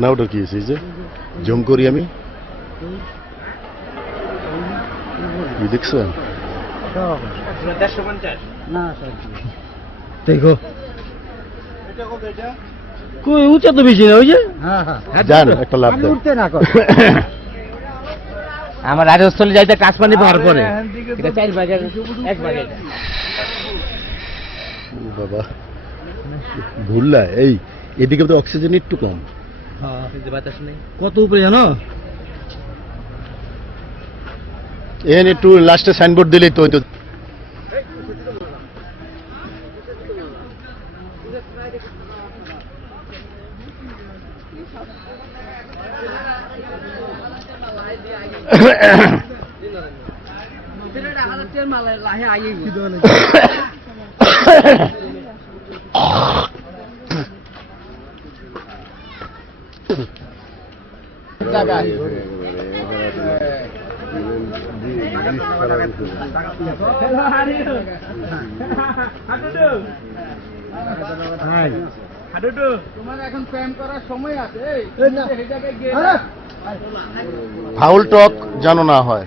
না ওটা কি এই যে জম করি আমি। দেখছেন দেখো। কই উঁচা তো বেশি না ওই যে? হ্যাঁ হ্যাঁ। একটা লাভ উঠতে না কর। আমার রাজস্থলে যাইতে কাশপানি পাওয়ার পরে বাবা। ভুললা এই এদিকে তো অক্সিজেন একটু কম। কত উপরে জানো এখানে একটু লাস্টে সাইনবোর্ড দিলেই তো হয়তো তোমার এখন প্রেম ফাউল টক যেন না হয়।